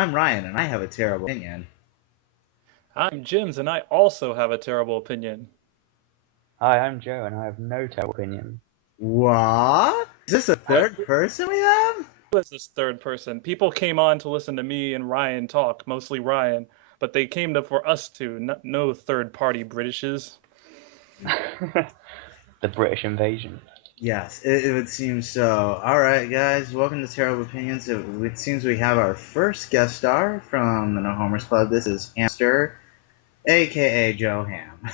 I'm Ryan, and I have a terrible opinion. I'm Jim's, and I also have a terrible opinion. Hi, I'm Joe, and I have no terrible opinion. What? Is this a third person we have? Who is this third person? People came on to listen to me and Ryan talk, mostly Ryan, but they came to for us to, no third-party Britishes. The British invasion. Yes, it would seem so. Alright, guys, welcome to Terrible Opinions. It seems we have our first guest star from the No Homers Club. This is Hammster, aka Joe Hamm.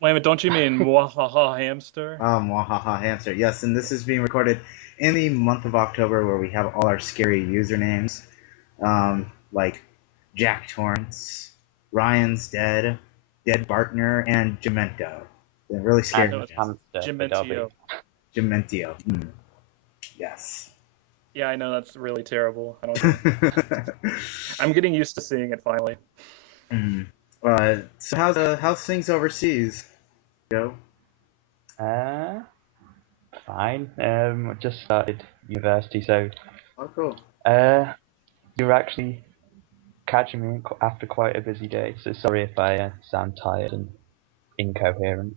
Wait a minute, don't you mean Mwahaha Hamster? Mwahaha Hamster. Yes, and this is being recorded in the month of October where we have all our scary usernames. Like Jack Torrance, Ryan's Dead, Dead Bartner, and Gemento. They're really scary names. Hamster. Gementio. Yes. Yeah, I know, that's really terrible. I don't I'm getting used to seeing it finally. So how's things overseas, Joe? Fine. I just started university, so Oh, cool. you're actually catching me after quite a busy day. So sorry if I sound tired and incoherent.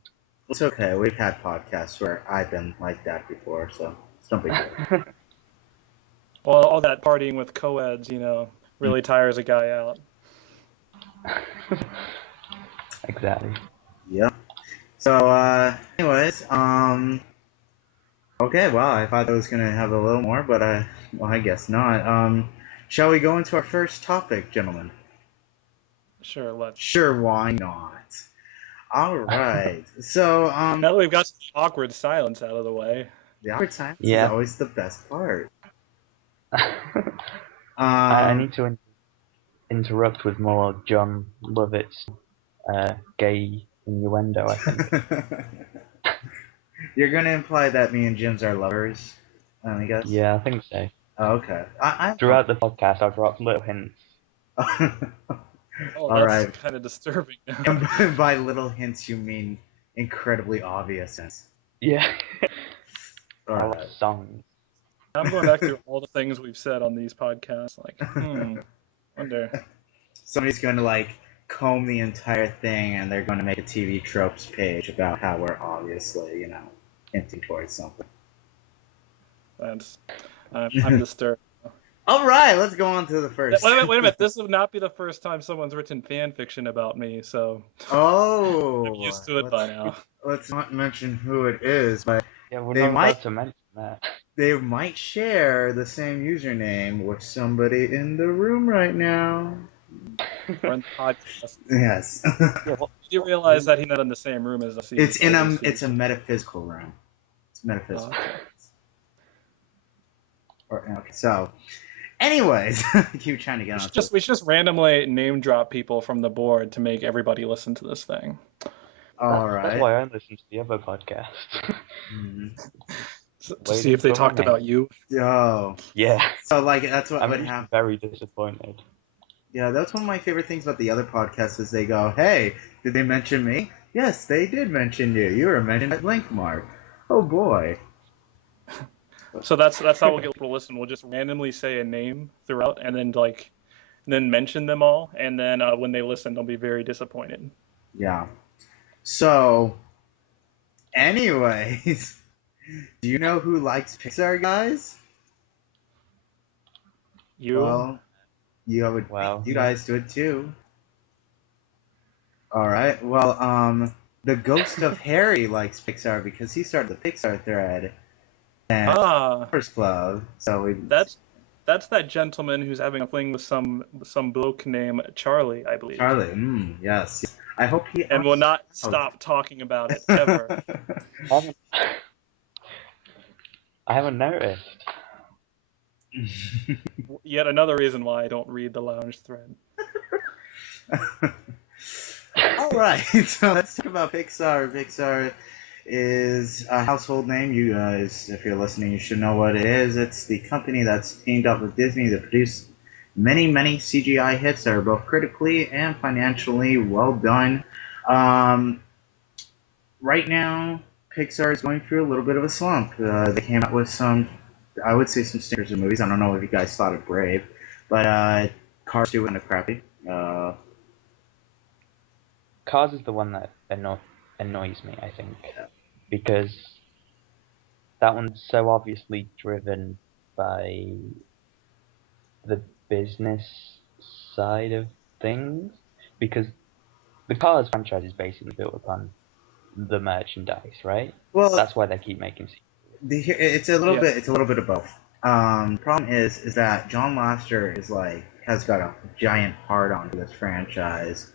It's okay. We've had podcasts where I've been like that before, so it's no big deal. Well, all that partying with co-eds, really tires a guy out. Exactly. Yep. So, anyways, okay, well, I thought I was gonna have a little more, but well, I guess not. Shall we go into our first topic, gentlemen? Sure, let's. Sure, why not? All right. So, Now that we've got some awkward silence out of the way. The awkward silence is always the best part. I need to interrupt with more John Lovett's gay innuendo, I think. You're gonna imply that me and Jim's are lovers, I guess? Yeah, I think so. Oh, okay. Throughout the podcast, I've dropped little hints. Oh, that's kind of disturbing. And by little hints, you mean incredibly obvious hints. Yeah. Right. Songs. I'm going back through all the things we've said on these podcasts. Like, wonder. Somebody's going to comb the entire thing, and they're going to make a TV tropes page about how we're obviously, hinting towards something. That's. I'm disturbed. All right, let's go on to the first. Wait a minute. This would not be the first time someone's written fan fiction about me, so. Oh. I'm used to it by now. Let's not mention who it is, but yeah, we're not allowed to mention that. They might share the same username with somebody in the room right now. Or in the podcast. Yes. Did you realize that he's not in the same room as us? It's a metaphysical room. It's metaphysical. Oh, okay. So, anyways, I keep trying to get on. We should just randomly name drop people from the board to make everybody listen to this thing. All right. That's why I listen to the other podcast. To see if they talked about you. Oh. Yeah. So that's what would happen. I'm very disappointed. Yeah, that's one of my favorite things about the other podcasts is they go, "Hey, did they mention me? Yes, they did mention you. You were mentioned at link mark. Oh boy." So that's how we'll get people to listen. We'll just randomly say a name throughout, and then mention them all, and then when they listen, they'll be very disappointed. Yeah. So, anyways, do you know who likes Pixar, guys? You. Well, you guys do it too. All right. Well, the ghost of Harry likes Pixar because he started the Pixar thread. And First Club. So that's that gentleman who's having a fling with some bloke named Charlie, I believe. Charlie. Yes. I hope he and will not stop talking about it ever. I haven't noticed. Yet another reason why I don't read the lounge thread. All right, so let's talk about Pixar. Pixar is a household name. You guys, if you're listening, you should know what it is. It's the company that's teamed up with Disney to produce many, many CGI hits that are both critically and financially well done. Right now, Pixar is going through a little bit of a slump. They came out with some stinkers of movies. I don't know if you guys thought of Brave, but Cars 2 kind of crappy. Cars is the one that annoys me, I think, because that one's so obviously driven by the business side of things, because the Cars franchise is basically built upon the merchandise, right? Well, That's why they keep making sequels. it's a little Yeah. bit. It's a little bit of both. Problem is that John Lasseter is has got a giant hard on to this franchise,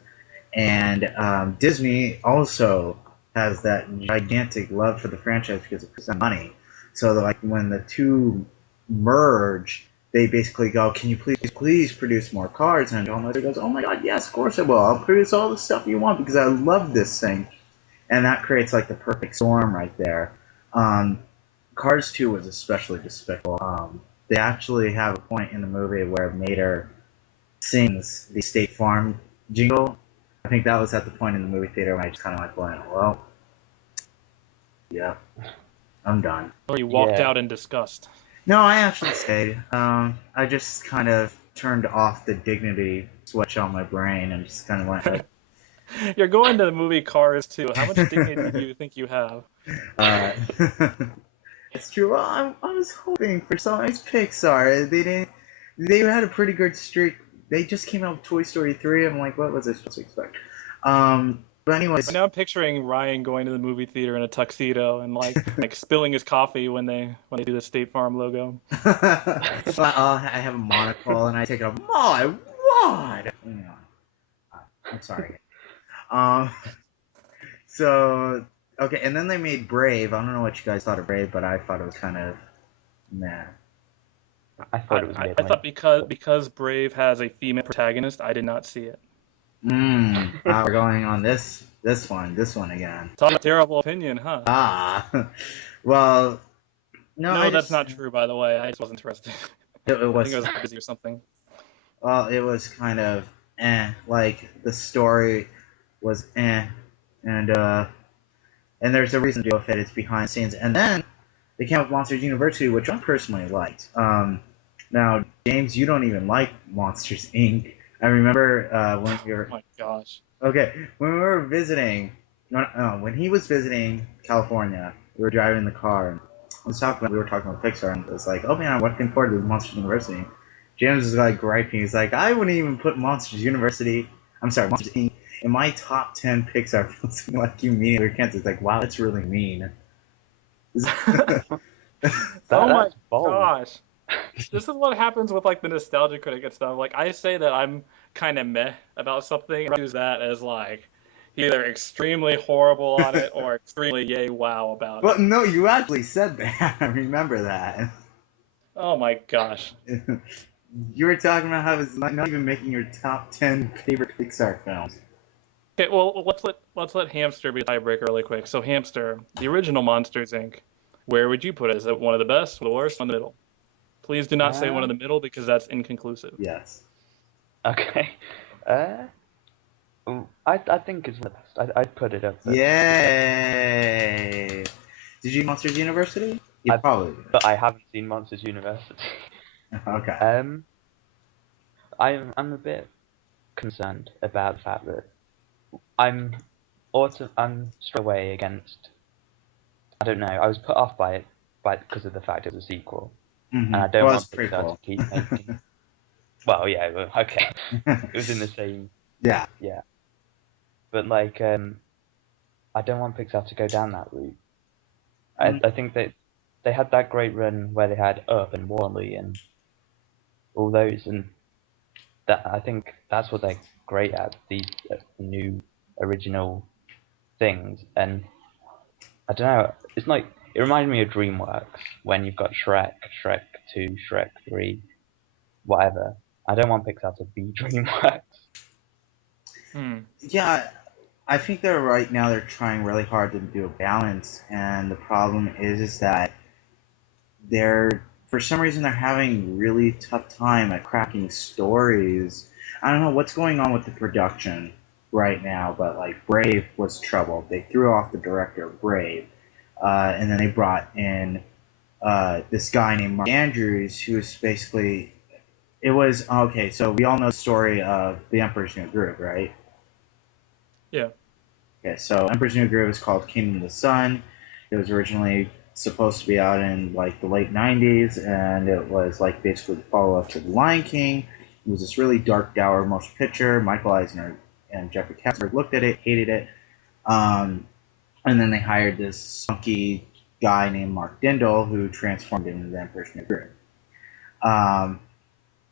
and Disney also has that gigantic love for the franchise because it puts them money. So when the two merge, they basically go, "Can you please produce more cards?" And John Lasseter goes, "Oh my God, yes, of course I will. I'll produce all the stuff you want because I love this thing." And that creates the perfect storm right there. Um, Cars 2 was especially despicable. They actually have a point in the movie where Mater sings the State Farm jingle. I think that was at the point in the movie theater when I just kind of went, well, yeah, I'm done. Or you walked Yeah. out in disgust. No, I actually stayed. I just kind of turned off the dignity switch on my brain and just kind of went, You're going to the movie Cars too. How much dignity do you think you have? uh, it's true. Well, I was hoping for some nice Pixar. They didn't. They had a pretty good streak. They just came out with Toy Story 3. I'm like, what was I supposed to expect? But anyways, Now I'm picturing Ryan going to the movie theater in a tuxedo and like spilling his coffee when they do the State Farm logo. I have a monocle and I take it off. My word! I'm sorry. Um, so okay, and then they made Brave. I don't know what you guys thought of Brave, but I thought it was kind of meh. I thought it was I middling. thought because Brave has a female protagonist, I did not see it. We're going on this one again. Talk a terrible opinion, huh? Well, no, No, that's not true, by the way. I just wasn't interested. It I was think I was busy or something. well, it was kind of like the story was and and there's a reason to go with it. It's behind the scenes, and then they came up with Monsters University, which I personally liked. Now, James, you don't even like Monsters Inc. I remember when we were Oh my gosh. okay when we were visiting. When he was visiting California, we were driving in the car. And we were talking about Pixar, and it was like, oh man, I'm looking forward to Monsters University. James is griping. He's like, I wouldn't even put Monsters Inc. in my top 10 Pixar films. Like, you mean it can't. It's like, wow, that's really mean. Oh my That's bold. gosh. This is what happens with the nostalgia critic and stuff. Like I say that I'm kind of meh about something, and I use that as either extremely horrible on it or extremely yay wow about Well, it. no, you actually said that. I remember that. Oh my gosh. You were talking about how it's not even making your top 10 favorite Pixar films. Okay, well let's let Hamster be the tiebreaker really quick. So Hamster, the original Monsters Inc. Where would you put it? Is it one of the best, the worst, one in the middle? Please do not say one in the middle because that's inconclusive. Yes. Okay. I think it's the best. I'd put it up there. Yay! Did you Monsters University? You probably did. But I haven't seen Monsters University. Okay. I'm a bit concerned about the fact that I'm straight away against. I don't know. I was put off by it because of the fact it was a sequel, and I don't Well, want it's Pixar prequel. to keep making. Well, yeah, okay. It was in the same. Yeah. Yeah, but I don't want Pixar to go down that route. I think that they had that great run where they had Up and Wall-E and all those, and that I think that's what they're great at, these new original things. And I don't know, it's it reminds me of DreamWorks when you've got Shrek, Shrek 2, Shrek 3, whatever. I don't want Pixar to be DreamWorks. Yeah, I think they're right now. They're trying really hard to do a balance, and the problem is that they're for some reason they're having really tough time at cracking stories. I don't know what's going on with the production right now, but Brave was trouble. They threw off the director of Brave, and then they brought in this guy named Mark Andrews, who was basically It was okay. So we all know the story of the Emperor's New Groove, right? Yeah. Okay, so Emperor's New Groove is called Kingdom of the Sun. It was originally supposed to be out in like the late '90s, and it was like basically the follow-up to The Lion King. It was this really dark, dour motion picture. Michael Eisner and Jeffrey Katzenberg looked at it, hated it, um, and then they hired this funky guy named Mark Dindal who transformed it into the Emperor's New Groove. Um,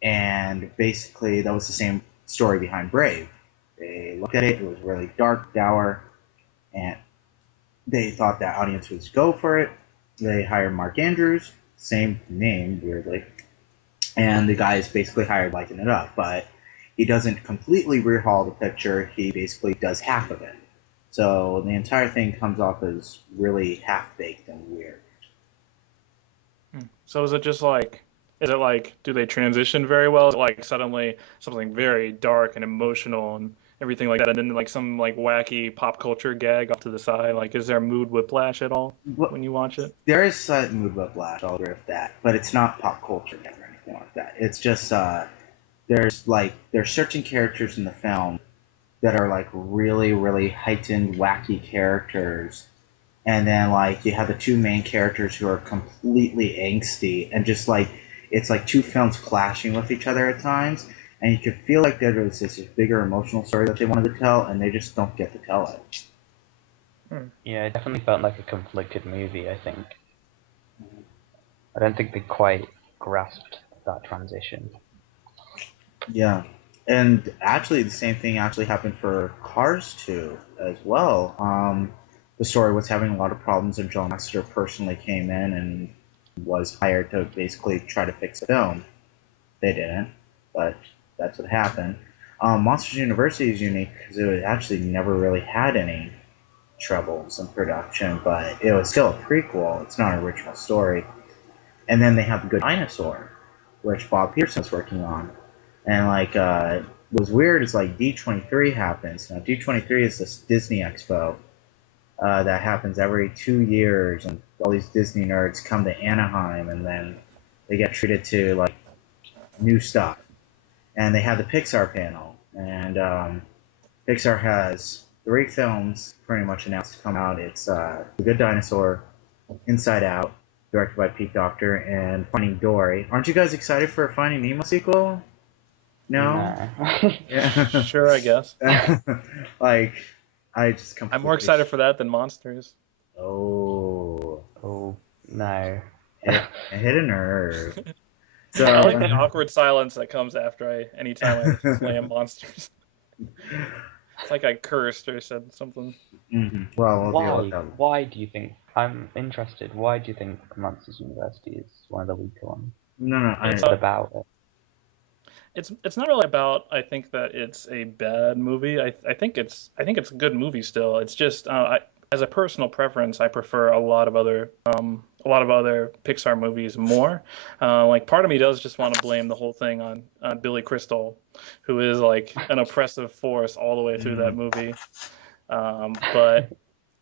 and basically, that was the same story behind Brave. They looked at it; it was really dark, dour, and they thought that audience would go for it. They hired Mark Andrews, same name, weirdly, and the guy is basically hired liking it up, but he doesn't completely rehaul the picture. He basically does half of it. So the entire thing comes off as really half baked and weird. So is it just like, is it like, do they transition very well? Is it like suddenly something very dark and emotional and everything like that, and then like some like wacky pop culture gag off to the side? Like, is there mood whiplash at all Well, when you watch it? there is slight mood whiplash, I'll agree with that, but it's not pop culture or anything like that. It's just there's certain characters in the film that are like really, really heightened, wacky characters. And then like you have the two main characters who are completely angsty and just like it's like two films clashing with each other at times. And you could feel like there was this bigger emotional story that they wanted to tell, and they just don't get to tell it. Hmm. Yeah, it definitely felt like a conflicted movie, I think. I don't think they quite grasped that transition. Yeah. And actually, the same thing actually happened for Cars 2 as well. The story was having a lot of problems, and John Lasseter personally came in and was hired to basically try to fix the film. They didn't, but that's what happened. Monsters University is unique because it actually never really had any troubles in production, but it was still a prequel. It's not an original story. And then they have The Good Dinosaur, which Bob Pearson's working on. And what was weird is like D23 happens. Now D23 is this Disney Expo that happens every 2 years, and all these Disney nerds come to Anaheim, and then they get treated to like new stuff. And they have the Pixar panel, and Pixar has three films pretty much announced to come out. It's The Good Dinosaur, Inside Out, directed by Pete Docter, and Finding Dory. Aren't you guys excited for a Finding Nemo sequel? No? No. Yeah. Sure, I guess. like, I just I'm more completely. excited for that than Monsters. Oh. Oh, no. Hit a nerve. I like So. the awkward silence that comes after anytime I slam Monsters. It's like I cursed or said something. Well, we'll deal with Why? that. Why do you think? I'm interested. Why do you think Monsters University is one of the weaker ones? No, no, It's What's it about it? it's not really about. I think that it's a bad movie. I think it's a good movie still. It's just as a personal preference, I prefer a lot of other Pixar movies more. Like part of me does just want to blame the whole thing on Billy Crystal, who is like an oppressive force all the way through that Mhm. movie. But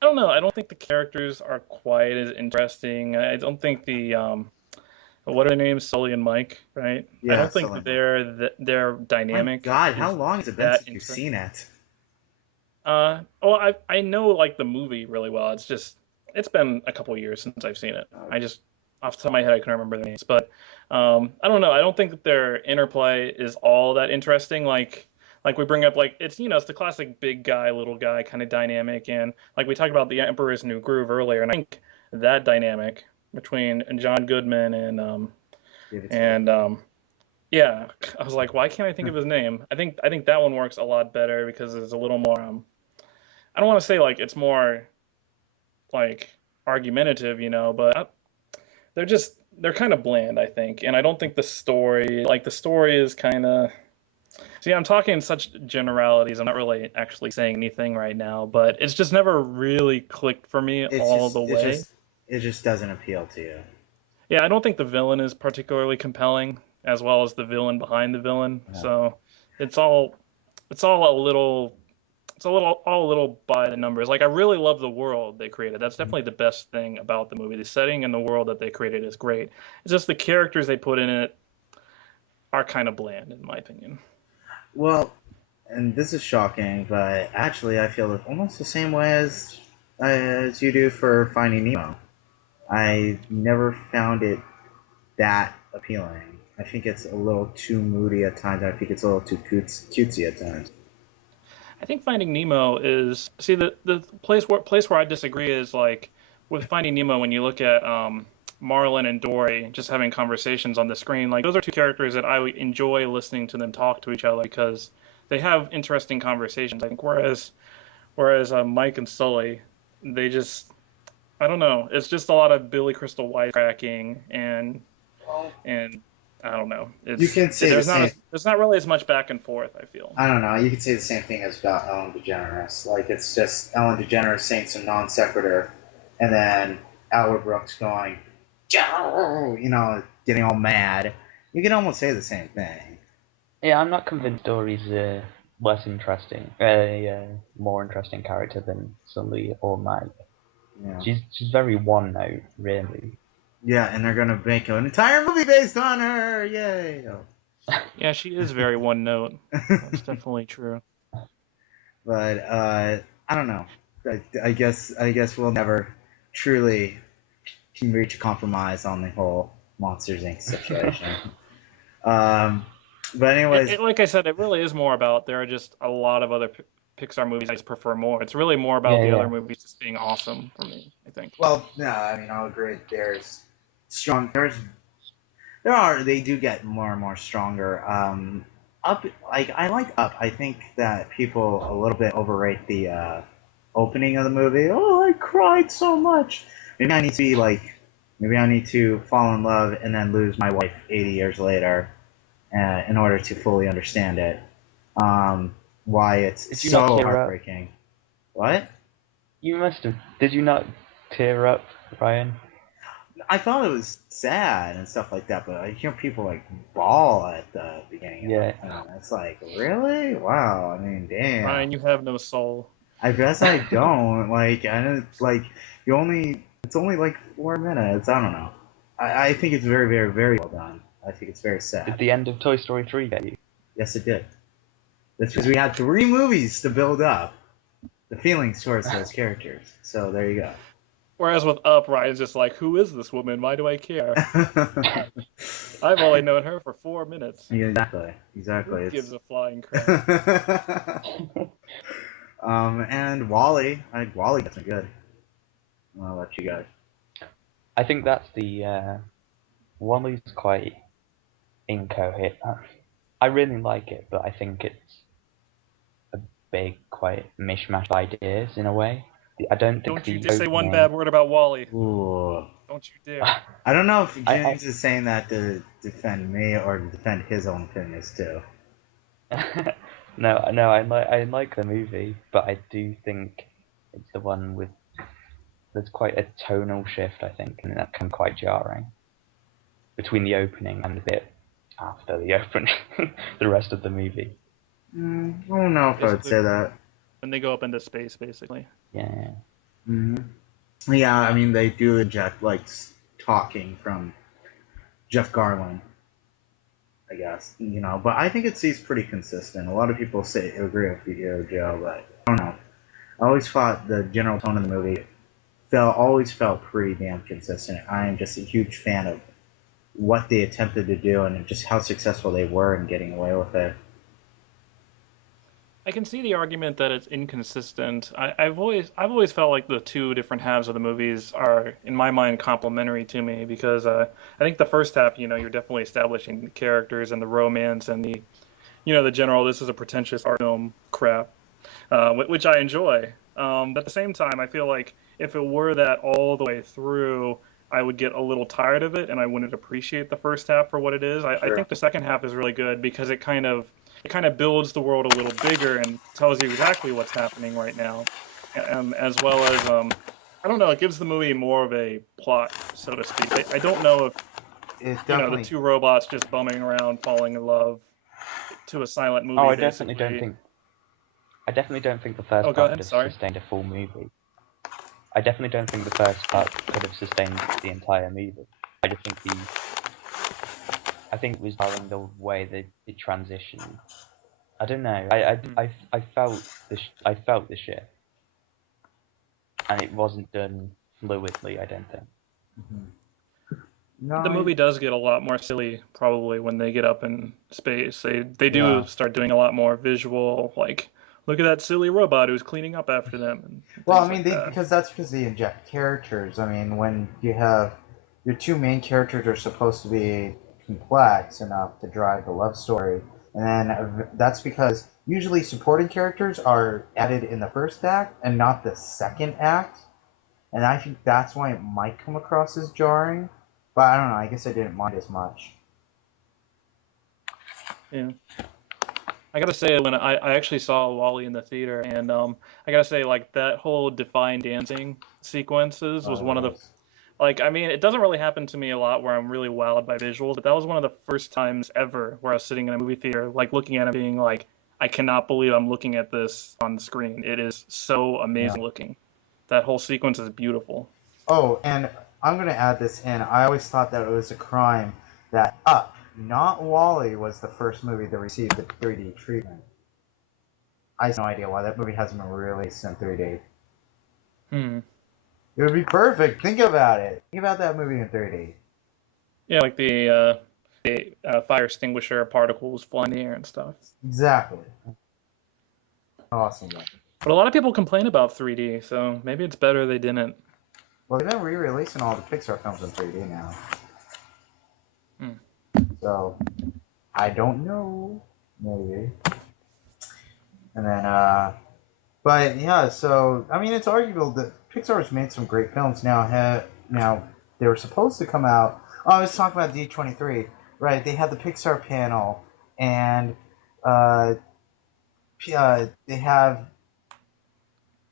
I don't know. I don't think the characters are quite as interesting. I don't think the what are their names? Sully and Mike, right? I Yeah, don't think so their my dynamic God, how is long has it been that since you've interesting. seen it? Well, I know like the movie really well. It's just it's been a couple years since I've seen it. Uh, I just off the top of my head I can remember the names, but I don't know. I don't think that their interplay is all that interesting. Like we bring up like it's it's the classic big guy little guy kind of dynamic, and like we talked about the Emperor's New Groove earlier, and I think that dynamic between John Goodman David Spade. and yeah, I was like, why can't I think of his name? I think that one works a lot better because it's a little more I don't want to say like it's more like argumentative, but they're kind of bland, I think, and I don't think the story is kind of. See, I'm talking in such generalities. I'm not really actually saying anything right now, but it's just never really clicked for me It's all the just, it's way. just, it just doesn't appeal to you. Yeah, I don't think the villain is particularly compelling, as well as the villain behind the villain. Yeah. So it's all it's all a little it's a little all a little by the numbers. Like I really love the world they created. That's definitely the best thing about the movie. The setting and the world that they created is great. It's just the characters they put in it are kind of bland, in my opinion. Well, and this is shocking, but actually, I feel almost the same way as you do for Finding Nemo. I never found it that appealing. I think it's a little too moody at times. I think it's a little too cutesy at times. I think Finding Nemo is the place where I disagree is like with Finding Nemo when you look at Marlin and Dory just having conversations on the screen. Like those are two characters that I enjoy listening to them talk to each other because they have interesting conversations. I think whereas Mike and Sully, they just I don't know. It's just a lot of Billy Crystal wisecracking and I don't know. You can say the same. There's not really as much back and forth, I feel. I don't know. You could say the same thing as about Ellen DeGeneres. Like it's just Ellen DeGeneres saying some non sequitur, and then Albert Brooks going, "Joe," getting all mad. You can almost say the same thing. Yeah, I'm not convinced Dory's less interesting, more interesting character than Sully or Mike. Yeah. She's very one note, really. Yeah, and they're gonna make an entire movie based on her. Yay! Yeah, she is very one note. That's definitely true. But I don't know. I guess we'll never truly reach a compromise on the whole Monsters Inc. situation. But anyways, Like I said, it really is more about there are just a lot of other Pixar movies I just prefer more. It's really more about the other movies just being awesome for me, I think. Well, no, I mean I'll agree. They do get more and more stronger. Up, like I like Up. I think that people a little bit overrate the opening of the movie. Oh, I cried so much. Maybe I need to fall in love and then lose my wife 80 years later, in order to fully understand it. Why it's so heartbreaking. What? You must have. Did you not tear up, Ryan? I thought it was sad and stuff like that, but I hear people like bawl at the beginning. Yeah. Of it. It's like, really? Wow. I mean, damn. Ryan, you have no soul. I guess I don't. It's only like 4 minutes. I don't know. I think it's very, very, very well done. I think it's very sad. Did the end of Toy Story 3 get you? Yes, it did. That's because we had 3 movies to build up the feelings towards those characters. So there you go. Whereas with Up, Ryan's just like, who is this woman? Why do I care? I've only known her for 4 minutes. Yeah, exactly. Who gives a flying crap? And Wally. Wally gets me good. I'll let you guys. I think that's the Wally's quite incoherent. I really like it, but I think it's a big, quite mishmash of ideas in a way. I don't think. Don't you just say one bad word about Wally. Ooh. Don't you dare. I don't know if James is saying that to defend me or to defend his own opinions too. No, I like the movie, but I do think it's the one with there's quite a tonal shift, I think, and that can be quite jarring between the opening and the bit after the opening, the rest of the movie. I don't know if I would say that. When they go up into space, basically. Yeah. Mm-hmm. Yeah, I mean they do inject like talking from Jeff Garlin, I guess, but I think it stays pretty consistent. A lot of people agree with you, Joe, but I don't know. I always thought the general tone of the movie always felt pretty damn consistent. I am just a huge fan of what they attempted to do and just how successful they were in getting away with it. I can see the argument that it's inconsistent. I've always felt like the two different halves of the movies are, in my mind, complementary to me because I think the first half, you're definitely establishing the characters and the romance and the general this is a pretentious art film crap, which I enjoy. But at the same time, I feel like if it were that all the way through, I would get a little tired of it and I wouldn't appreciate the first half for what it is. I think the second half is really good because it kind of builds the world a little bigger and tells you exactly what's happening right now, as well as I don't know, it gives the movie more of a plot, so to speak. I don't know if the two robots just bumming around falling in love to a silent movie. Oh, I definitely don't think the first part could have sustained a full movie. I definitely don't think the first part could have sustained the entire movie. I just think I think it was jarring the way that it transitioned. I don't know. I felt I felt the shift, and it wasn't done fluidly. I don't think. Mhm. The No, movie does get a lot more silly probably when they get up in space. They yeah. do start doing a lot more visual, like look at that silly robot who's cleaning up after them and Well, I things mean, like that. because they inject characters. I mean, when you have your two main characters are supposed to be complex enough to drive the love story, and then that's because usually supporting characters are added in the first act and not the second act, and I think that's why it might come across as jarring. But I don't know. I guess I didn't mind as much. Yeah. I gotta say, when I actually saw Wally in the theater, and I gotta say, like that whole Define dancing sequences was one of the Yes. like. I mean, it doesn't really happen to me a lot where I'm really wowed by visuals, but that was one of the first times ever where I was sitting in a movie theater, like looking at it, being like, I cannot believe I'm looking at this on screen. It is so Yeah. amazing looking. That whole sequence is beautiful. Oh, and I'm going to add this in. I always thought that it was a crime that Up, not Wally, was the first movie to receive the 3D treatment. I have no idea why that movie hasn't been released in 3D. Hmm. It would be perfect. Think about it. Think about that movie in 3D. Yeah, like the fire extinguisher particles flying in the air and stuff. Exactly. Awesome. But a lot of people complain about 3D, so maybe it's better they didn't. Well, they've been re-releasing all the Pixar films in 3D now. Hmm. So, I don't know. Maybe. And then, but yeah, so I mean, it's arguable that Pixar's made some great films. Now they were supposed to come out. Oh, I was talking about D23, right? They had the Pixar panel, and uh, they have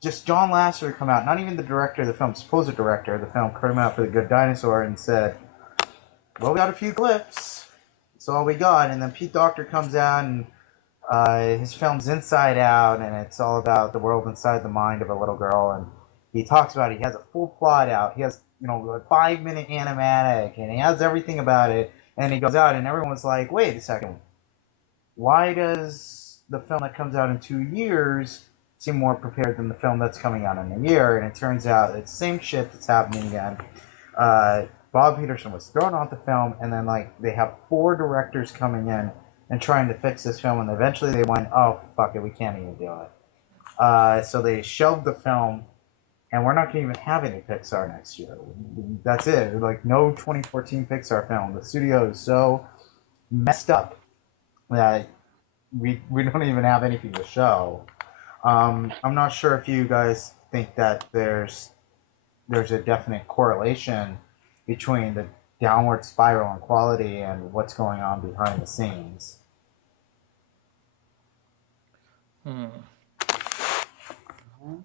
just John Lasseter come out. Not even the director of the film, supposed director of the film, came out for The Good Dinosaur and said, "Well, we got a few clips. That's all we got." And then Pete Docter comes out and his film's Inside Out, and it's all about the world inside the mind of a little girl. And he talks about it. He has a full plot out. He has, a 5 minute animatic, and he has everything about it. And he goes out, and everyone's like, "Wait a second. Why does the film that comes out in 2 years seem more prepared than the film that's coming out in a year?" And it turns out it's the same shit that's happening again. Uh, Bob Peterson was thrown off the film, and then like they have four directors coming in and trying to fix this film, and eventually they went, "Oh fuck it, we can't even do it." So they shelved the film, and we're not going to even have any Pixar next year. That's it. Like no 2014 Pixar film. The studio is so messed up that we don't even have anything to show. I'm not sure if you guys think that there's a definite correlation between the downward spiral in quality and what's going on behind the scenes. Hmm.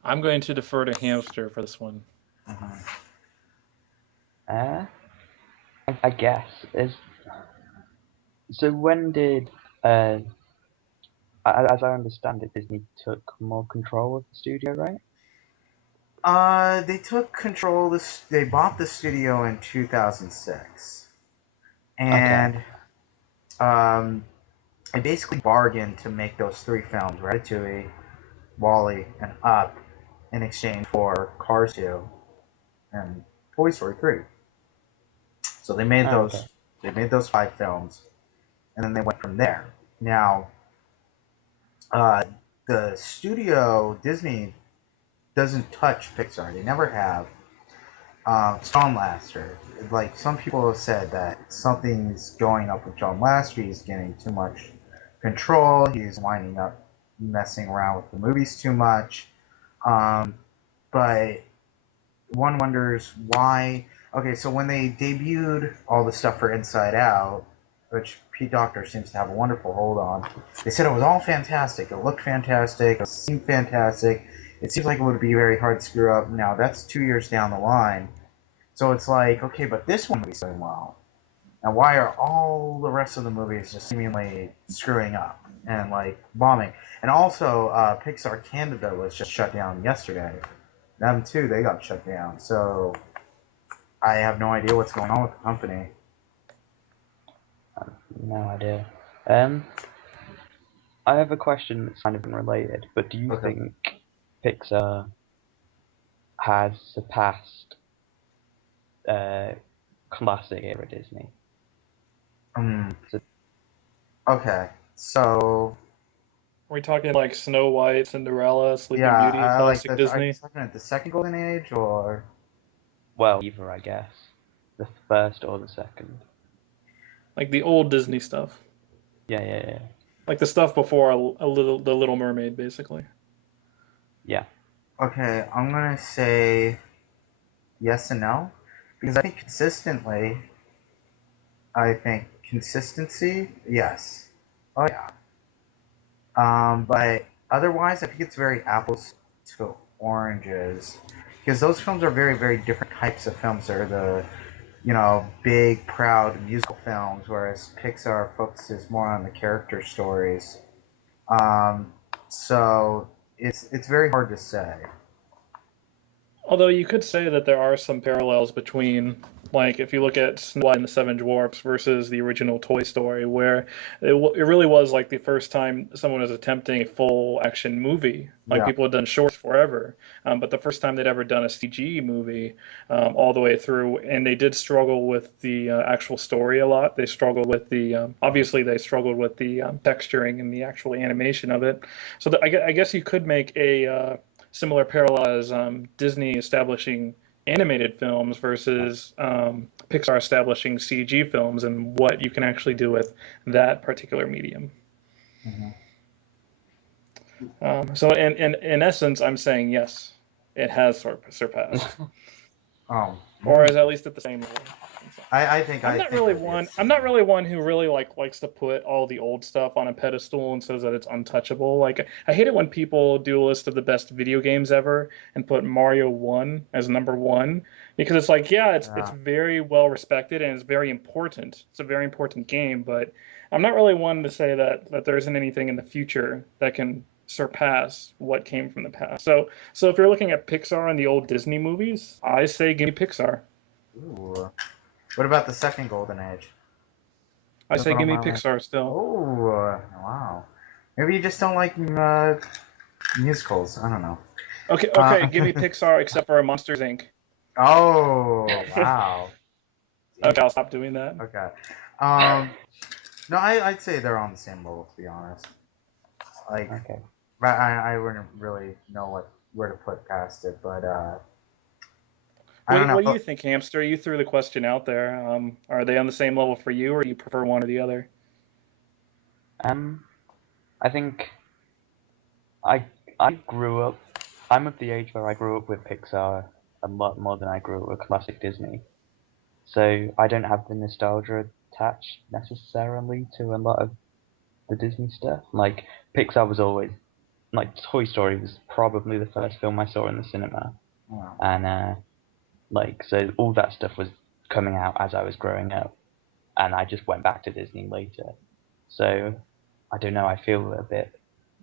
I'm going to defer to Hamster for this one. Mhm. Uh, I guess is so. When did as I understand it, Disney took more control of the studio, right? They took control. They bought the studio in 2006, Okay. and um, I basically bargained to make those three films: Ratatouille, Wally, and Up, in exchange for Cars 2 and Toy Story 3. So they made Oh, okay. those five films, and then they went from there. Now, uh, the studio Disney doesn't touch Pixar. They never have. John Lasseter. Like some people have said that something's going up with John Lasseter. He's getting too much control. He's winding up messing around with the movies too much. Um, but one wonders why. Okay, so when they debuted all the stuff for Inside Out, which Pete Docter seems to have a wonderful hold on, they said it was all fantastic. It looked fantastic. It seemed fantastic. It seems like it would be very hard to screw up. Now that's 2 years down the line. So it's like, okay, but this one is doing well. And why are all the rest of the movies just seemingly screwing up and like bombing? And also, Pixar Canada was just shut down yesterday. Them too, they got shut down. So I have no idea what's going on with the company. No idea. I have a question that's kind of unrelated, but do you Okay. think Pixar has surpassed classic era Disney? Um, So, okay. So Are we talking like Snow White, Cinderella, yeah, Sleeping Beauty, I like classic this. Are you Disney? talking at the second golden age or? well, either I guess, the first or the second. Like the old Disney stuff. Yeah, yeah, yeah, Like the stuff before The Little Mermaid, basically. yeah. Okay, I'm gonna say yes and no because I think consistency, yes. Oh yeah. But otherwise, I think it's very apples to oranges because those films are very, very different types of films. They're the big, proud musical films, whereas Pixar focuses more on the character stories. Um, so it's very hard to say. Although you could say that there are some parallels between, like, if you look at Snow White and the Seven Dwarfs versus the original Toy Story, where it really was like the first time someone was attempting a full action movie. Like, Yeah, people had done shorts forever, but the first time they'd ever done a CG movie all the way through, and they did struggle with the actual story a lot. They struggled with obviously, they struggled with the texturing and the actual animation of it. So I guess you could make a similar parallel as Disney establishing animated films versus Pixar establishing CG films and what you can actually do with that particular medium. hmm So in essence, I'm saying yes, it has surpassed, Oh, or is at least at the same level. I think it's. I'm not really one who really likes to put all the old stuff on a pedestal and says that it's untouchable. Like I hate it when people do a list of the best video games ever and put Mario 1 as number 1 because it's like, yeah, it's Yeah. very well respected and it's very important. It's a very important game, but I'm not really one to say that there isn't anything in the future that can surpass what came from the past. So if you're looking at Pixar and the old Disney movies, I say give me Pixar. Ooh. What about the second golden age? I You say put on give me my list. Pixar still. Oh, wow. Maybe you just don't like musicals. I don't know. Okay, Uh, okay, give me Pixar except for Monsters Inc. oh, wow. Okay, Jeez. I'll stop doing that. Okay. Um, no, I'd say they're on the same level, to be honest. Like, Okay. but I wouldn't really know where to put past it, but I don't know. What do you think, Hamster? You threw the question out there. Are they on the same level for you, or do you prefer one or the other? Um, I think I I grew up. I'm of the age where I grew up with Pixar a lot more than I grew up with classic Disney. So I don't have the nostalgia attached necessarily to a lot of the Disney stuff. Like Pixar was always like Toy Story was probably the first film I saw in the cinema, Wow. and like so all that stuff was coming out as I was growing up, and I just went back to Disney later. So I don't know. I feel a bit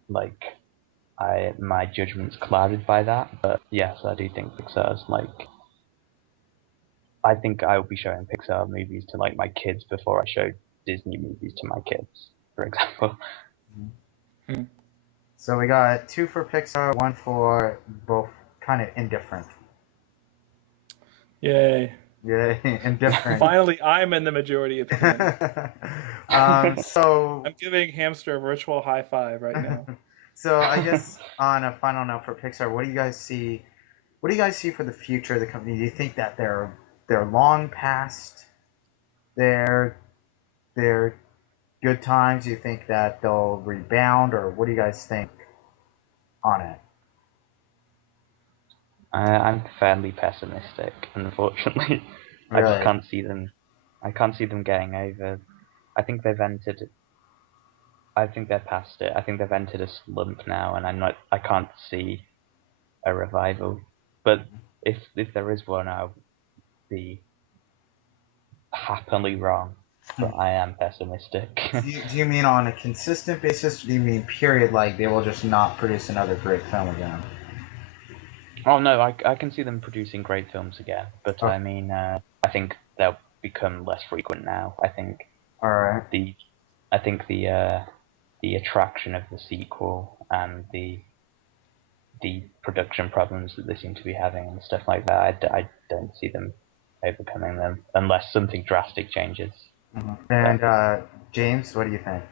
like I my judgment's clouded by that, but yes, I do think Pixar's like I think I will be showing Pixar movies to like my kids before I show Disney movies to my kids, for example. Hmm. So we got two for Pixar, one for both kind of indifferent. Yay! Yeah, indifferent. Finally, I'm in the majority opinion. So I'm giving Hamster a virtual high five right now. so I guess on a final note for Pixar, what do you guys see? What do you guys see for the future of the company? Do you think that they're long past their their good times? Do you think that they'll rebound, or what do you guys think on it? I'm fairly pessimistic, unfortunately. I just Really? can't see them. I can't see them getting over. I think they've entered. I think they're past it. I think they've entered a slump now, and I'm not. I can't see a revival. But if there is one, I'll be happily wrong. Hmm. But I am pessimistic. Do you mean on a consistent basis? Or do you mean period? Like they will just not produce another great film again? Oh no, I can see them producing great films again, but Oh, I mean, I think they'll become less frequent now. I think All right. I think the attraction of the sequel and the production problems that they seem to be having and stuff like that, I don't see them overcoming them unless something drastic changes. And James, what do you think?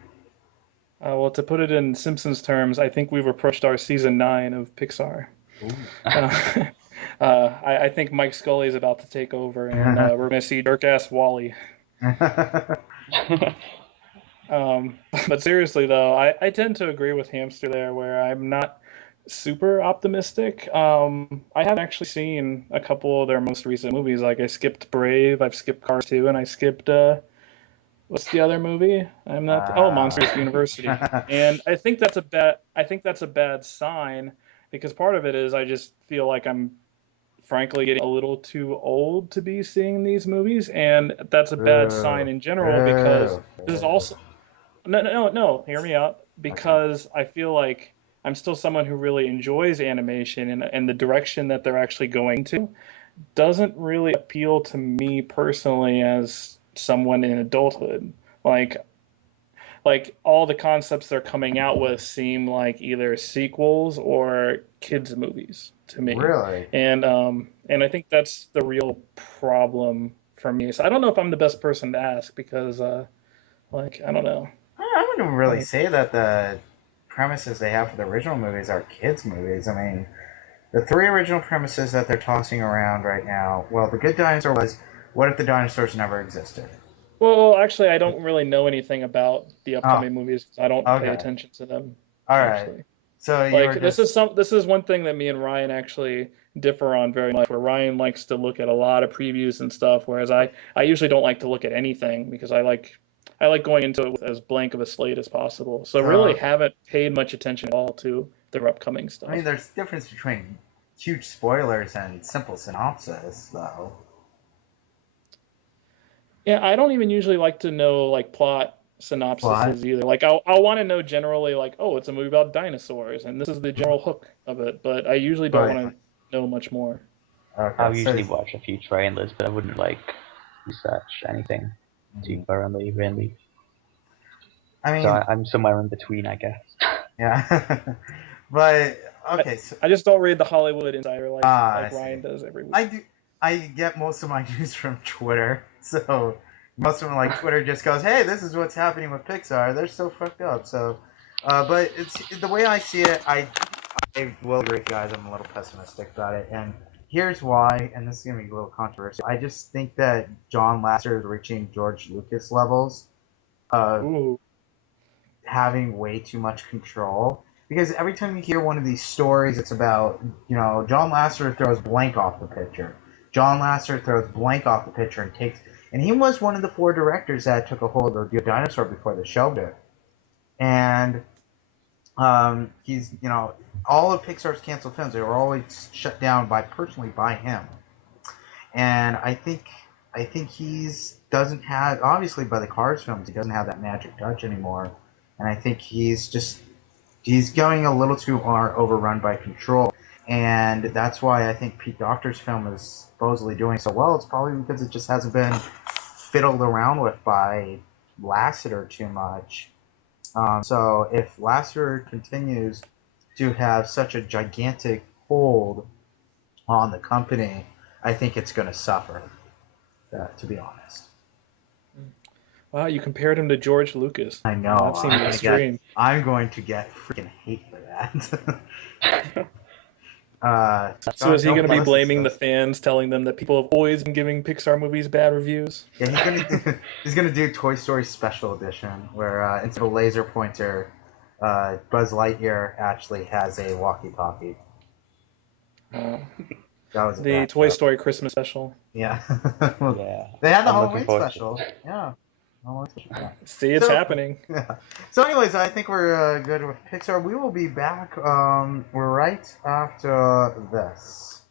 Well, to put it in Simpsons terms, I think we've approached our season 9 of Pixar. Ooh. I think Mike Scully is about to take over, and we're going to see jerk-ass Wally. Um, but seriously, though, I tend to agree with Hamster there, where I'm not super optimistic. I have actually seen a couple of their most recent movies. Like I skipped Brave, I've skipped Cars 2, and I skipped what's the other movie? I'm not. Oh, Monsters University. And I think that's a bad sign because part of it is I just feel like I'm frankly getting a little too old to be seeing these movies, and that's a bad sign Boo. in general because Boo. this is Boo. also no. Hear me out. Okay. Because I feel like I'm still someone who really enjoys animation, and the direction that they're actually going to doesn't really appeal to me personally as someone in adulthood. Like like all the concepts they're coming out with seem like either sequels or kids movies to me. Really? And I think that's the real problem for me. So I don't know if I'm the best person to ask because like I don't know. I wouldn't really Like say that the premises they have for the original movies are kids' movies. I mean, the three original premises that they're tossing around right now. Well, The Good Dinosaur was, what if the dinosaurs never existed? well, actually I don't really know anything about the Oh, upcoming movies 'cause I don't pay okay. attention to them All right. actually. So you Like were just. this is one thing that me and Ryan actually differ on very much, where Ryan likes to look at a lot of previews and stuff, whereas I usually don't like to look at anything because I like going into it with as blank of a slate as possible. So really So, haven't paid much attention at all to their upcoming I mean, stuff. there's a difference between huge spoilers and simple synopsis, though. Yeah, I don't even usually like to know like plot What? synopsises either. Like I'll want to know generally like, oh, it's a movie about dinosaurs and this is the general hook of it, but I usually don't Right. want to know much more. Okay. I'll So, usually watch a few trailers, but I wouldn't like research anything too mhm. thoroughly, really. I So mean, I'm somewhere in between, I guess. yeah. But I, okay. So, I just don't read the Hollywood Insider I like see. Ryan does every week. I do. I get most of my news from Twitter, so most of them like Twitter just goes, "Hey, this is what's happening with Pixar. They're so fucked up." So, but it's the way I see it. I will agree with you guys. I'm a little pessimistic about it, and here's why. And this is gonna be a little controversial. I just think that John Lasseter is reaching George Lucas levels of Ooh, having way too much control. Because every time you hear one of these stories, it's about, John Lasseter throws blank off the picture. John Lasseter throws blank off the picture and takes. And he was one of the four directors that took a hold of the dinosaur before they shelved it. And he's, all of Pixar's canceled films, they were always shut down personally by him. And I think he's doesn't have, obviously by the Cars films, he doesn't have that magic touch anymore. And I think he's going a little too overrun by control, and that's why I think Pete Docter's film is supposedly doing so well. It's probably because it just hasn't been fiddled around with by Lasseter too much. So if Lasseter continues to have such a gigantic hold on the company, I think it's going to suffer. To be honest, wow, you compared him to George Lucas. I know That seems extreme. I'm going to get freaking hate for that. So is he Don't going to be listen to blaming the this. fans, telling them that people have always been giving Pixar movies bad reviews? Yeah, he's gonna do Toy Story Special Edition, where instead of a laser pointer, Buzz Lightyear actually has a walkie-talkie. Uh, That was a the bad Toy joke. Story Christmas special. Yeah. Yeah, They had the I'm looking Halloween forward to special. Yeah. Halloween special. Yeah. See, it's So, happening. yeah. So, anyways, I think we're good with Pixar. We will be back right after this.